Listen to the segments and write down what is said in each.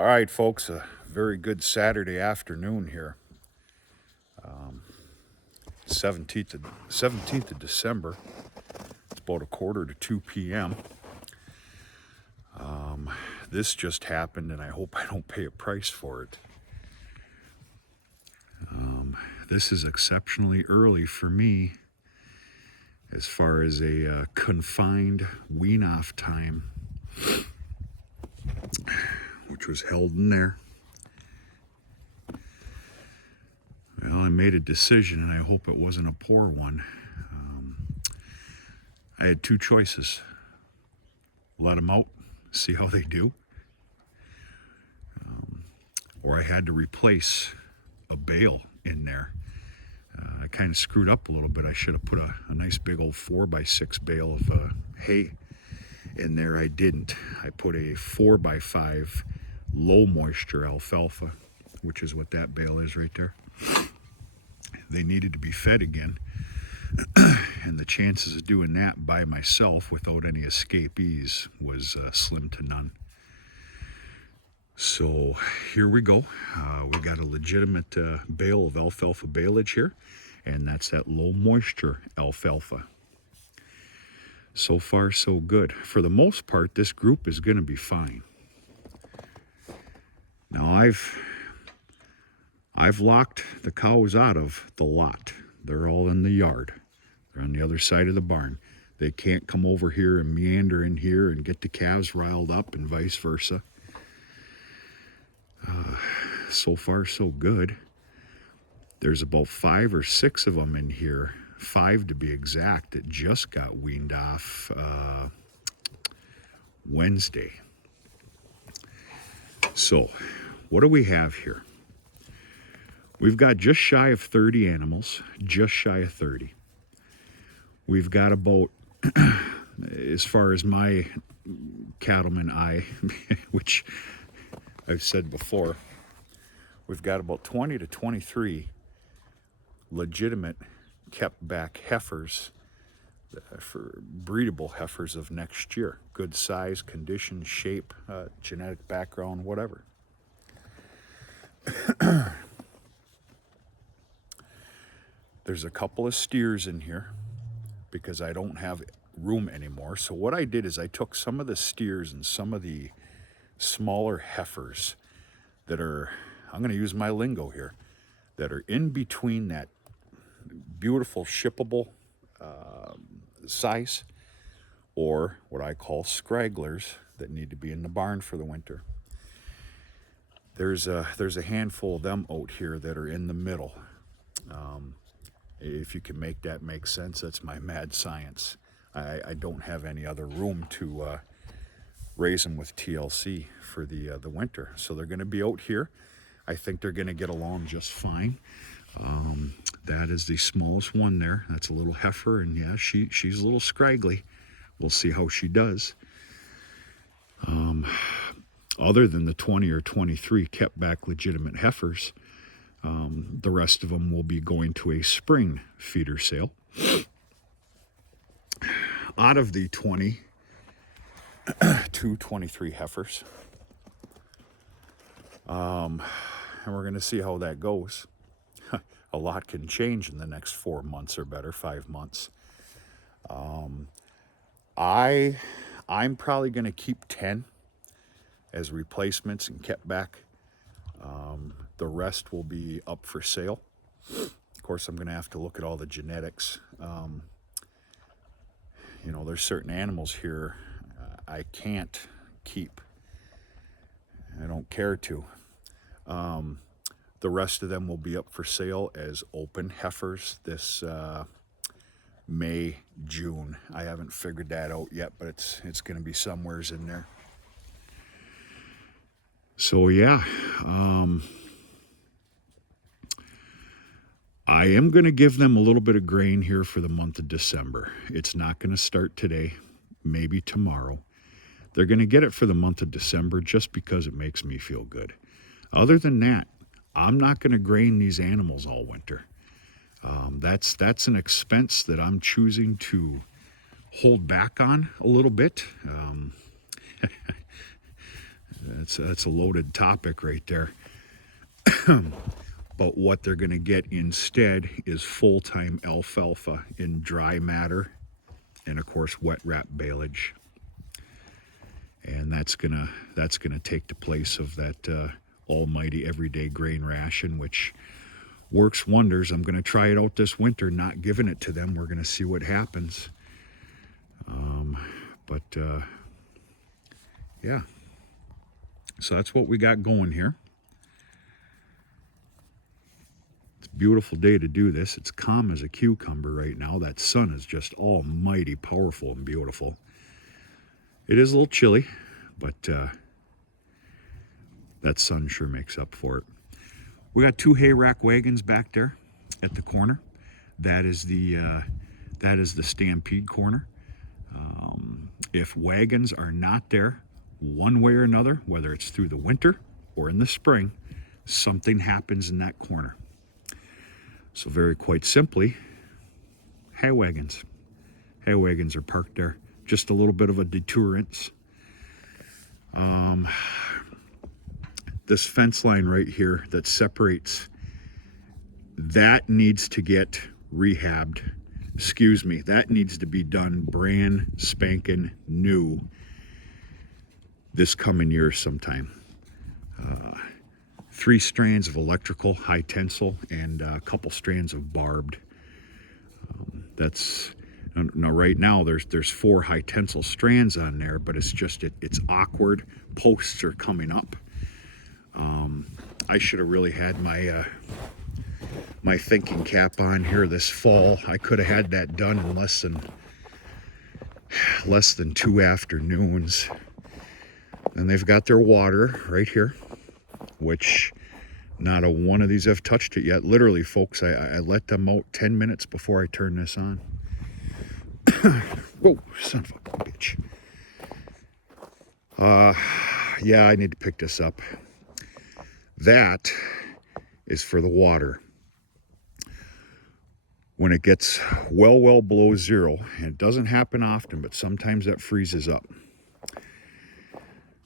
All right, folks, a very good Saturday afternoon here. 17th of December. It's about 1:45 p.m. This just happened, and I hope I don't pay a price for it. This is exceptionally early for me as far as a confined wean-off time, which was held in there. Well, I made a decision, and I hope it wasn't a poor one. I had two choices. Let them out, see how they do, or I had to replace a bale in there. I kind of screwed up a little bit. I should have put a nice big old 4x6 bale of hay in there. I didn't. I put a 4x5 low moisture alfalfa, which is what that bale is right there. They needed to be fed again, and the chances of doing that by myself without any escapees was slim to none. So here we go. We got a legitimate bale of alfalfa baleage here, and that's that low moisture alfalfa. So far, so good. For the most part, this group is going to be fine. Now, I've locked the cows out of the lot. They're all in the yard. They're on the other side of the barn. They can't come over here and meander in here and get the calves riled up and vice versa. So far, so good. There's about 5 or 6 of them in here, 5 to be exact, that just got weaned off Wednesday. So, what do we have here? We've got just shy of 30 animals, just shy of 30. We've got about, as far as my cattleman eye, which I've said before, we've got about 20 to 23 legitimate kept back heifers for breedable heifers of next year. Good size, condition, shape, genetic background, whatever. There's a couple of steers in here because I don't have room anymore. So what I did is I took some of the steers and some of the smaller heifers that are, I'm going to use my lingo here, that are in between that beautiful shippable size or what I call scragglers that need to be in the barn for the winter. There's a handful of them out here that are in the middle. If you can make that make sense, that's my mad science. I don't have any other room to raise them with TLC for the winter. So they're going to be out here. I think they're going to get along just fine. That is the smallest one there. That's a little heifer, and yeah, she's a little scraggly. We'll see how she does. Other than the 20 or 23 kept back legitimate heifers, the rest of them will be going to a spring feeder sale. Out of the 23 heifers, and we're going to see how that goes. A lot can change in the next 4 months or better, 5 months. I'm probably going to keep 10 as replacements and kept back. The rest will be up for sale. Of course, I'm going to have to look at all the genetics. There's certain animals here I can't keep. I don't care to. The rest of them will be up for sale as open heifers this May, June. I haven't figured that out yet, but it's going to be somewheres in there. So yeah, I am going to give them a little bit of grain here for the month of December. It's not going to start today, maybe tomorrow. They're going to get it for the month of December just because it makes me feel good. Other than that, I'm not going to grain these animals all winter. That's an expense that I'm choosing to hold back on a little bit. That's a loaded topic right there. But what they're going to get instead is full-time alfalfa in dry matter and of course wet wrap baleage. And that's gonna take the place of that almighty everyday grain ration, which works wonders. I'm gonna try it out this winter, not giving it to them. We're gonna see what happens. But yeah, so that's what we got going here. It's a beautiful day to do this. It's calm as a cucumber right now. That sun is just almighty powerful and beautiful. It is a little chilly, but that sun sure makes up for it. We got 2 hay rack wagons back there at the corner. That is the stampede corner. If wagons are not there, one way or another, whether it's through the winter or in the spring, something happens in that corner. So very quite simply, hay wagons. Hay wagons are parked there. Just a little bit of a deterrence. This fence line right here that separates, that needs to get rehabbed. Excuse me, that needs to be done brand spanking new this coming year sometime. 3 strands of electrical, high tensile, and a couple strands of barbed. That's now right now there's 4 high tensile strands on there, but it's just it's awkward. Posts are coming up. I should have really had my my thinking cap on here this fall. I could have had that done in less than 2 afternoons. And they've got their water right here, which not a one of these have touched it yet. Literally, folks, I let them out 10 minutes before I turn this on. Whoa, son of a bitch. Yeah, I need to pick this up. That is for the water. When it gets well below 0, and it doesn't happen often, but sometimes that freezes up.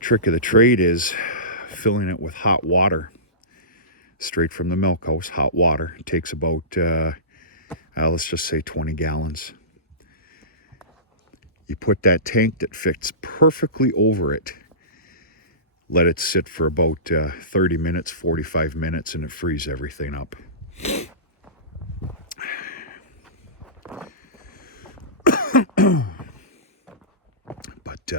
Trick of the trade is filling it with hot water, straight from the milk house. Hot water. It takes about, let's just say 20 gallons. You put that tank that fits perfectly over it, let it sit for about 30 minutes, 45 minutes, and it frees everything up. But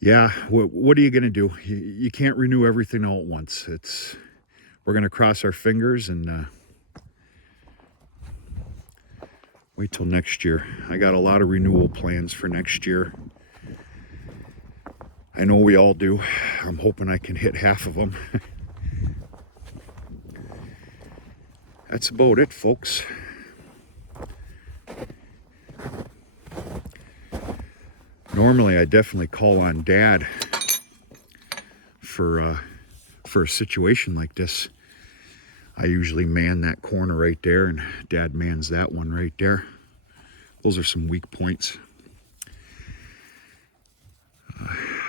yeah, what are you going to do? You can't renew everything all at once. We're going to cross our fingers and wait till next year. I got a lot of renewal plans for next year. I know we all do. I'm hoping I can hit half of them. That's about it, folks. Normally, I definitely call on Dad for a situation like this. I usually man that corner right there, and Dad mans that one right there. Those are some weak points.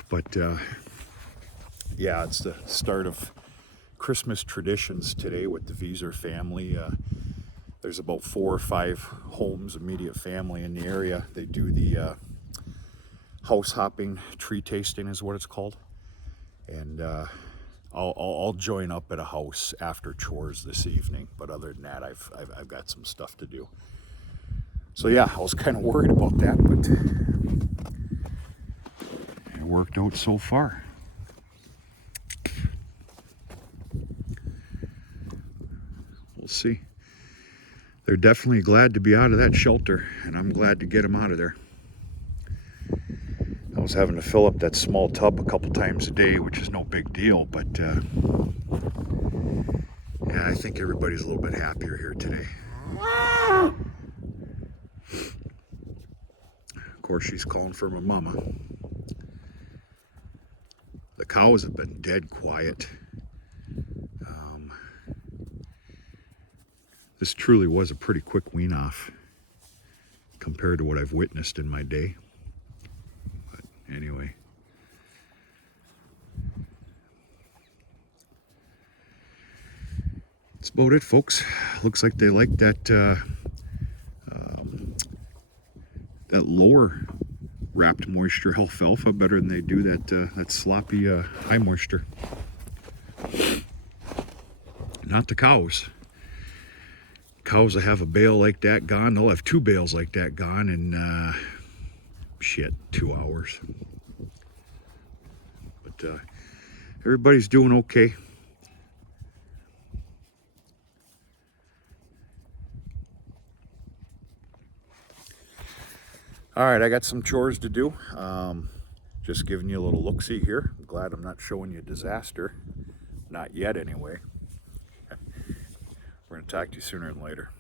But yeah, it's the start of Christmas traditions today with the Vieser family. There's about 4 or 5 homes, immediate family in the area. They do the house hopping, tree tasting is what it's called. And I'll join up at a house after chores this evening. But other than that, I've got some stuff to do. So yeah, I was kind of worried about that, but it worked out so far. We'll see. They're definitely glad to be out of that shelter, and I'm glad to get them out of there. I was having to fill up that small tub a couple times a day, which is no big deal, but yeah, I think everybody's a little bit happier here today. Of course, she's calling for my mama. The cows have been dead quiet. This truly was a pretty quick wean off compared to what I've witnessed in my day. But anyway, That's about it, folks. Looks like they like that that lower wrapped moisture alfalfa better than they do that sloppy high moisture. Not the cows. Cows that have a bale like that gone, they'll have 2 bales like that gone in shit, 2 hours. But everybody's doing okay. All right, I got some chores to do. Just giving you a little look-see here. I'm glad I'm not showing you disaster. Not yet, anyway. We're going to talk to you sooner than later.